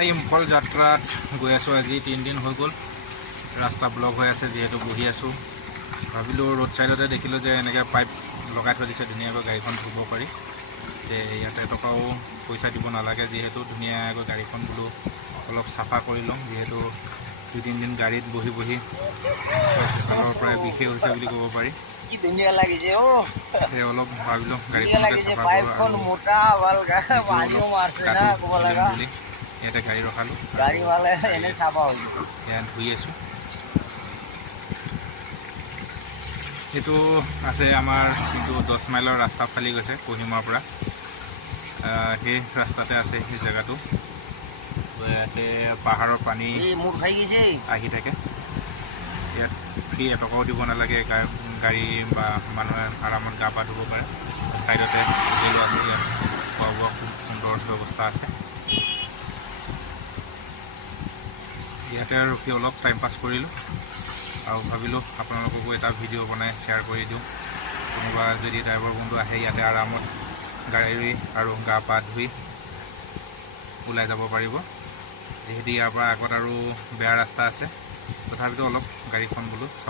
এই ইম্ফল যাত্ৰাত গৈ আছোঁ। আজি 3 দিন হৈ গ'ল, ৰাস্তা ব্লক হৈ আছে। যিহেতু বহি আছোঁ, ভাবিলোঁ ৰোড ছাইডতে দেখিলোঁ যে এনেকৈ পাইপ লগাই থৈ দিছে, ধুনীয়াকৈ গাড়ীখন ধুব পাৰি। যে ইয়াতে টকাও পইচা দিব নালাগে, যিহেতু ধুনীয়াকৈ গাড়ীখন বোলো অলপ চাফা কৰি ল'ম। যিহেতু 2-3 দিন গাড়ীত বহি বহি ভালৰ পৰাই বিশেষ হৈছে বুলি ক'ব পাৰি। কি ধুনীয়া লাগিছে অলপ ভাবিলোঁ গাড়ীখনকে চাফা কৰোঁ মোটা বুলি ইয়াতে গাড়ী ৰখালোঁ, ইয়াত ধুই আছোঁ। এইটো আছে আমাৰ কিন্তু 10 মাইলৰ ৰাস্তা ফালি গৈছে কহিমাৰ পৰা। সেই ৰাস্তাতে আছে সেই জেগাটো। ইয়াতে পাহাৰৰ পানী আহি থাকে। ইয়াত ফ্ৰী এটকাও দিব নালাগে, গাড়ী বা মানুহে আৰামত গা পা ধুব পাৰে। ছাইডতে হোটেলো আছে, ইয়াত খোৱা বোৱা খুব সুন্দৰ ব্যৱস্থা আছে। ইয়াতে ৰখি অলপ টাইম পাছ কৰিলোঁ আৰু ভাবিলোঁ আপোনালোককো এটা ভিডিঅ' বনাই শ্বেয়াৰ কৰি দিওঁ। কোনোবা যদি ড্ৰাইভাৰ বন্ধু আহে, ইয়াতে আৰামত গাড়ী আৰু গা পা ধুই ওলাই যাব পাৰিব। যিহেতু ইয়াৰ পৰা আগত আৰু বেয়া ৰাস্তা আছে, তথাপিতো অলপ গাড়ীখন বোলো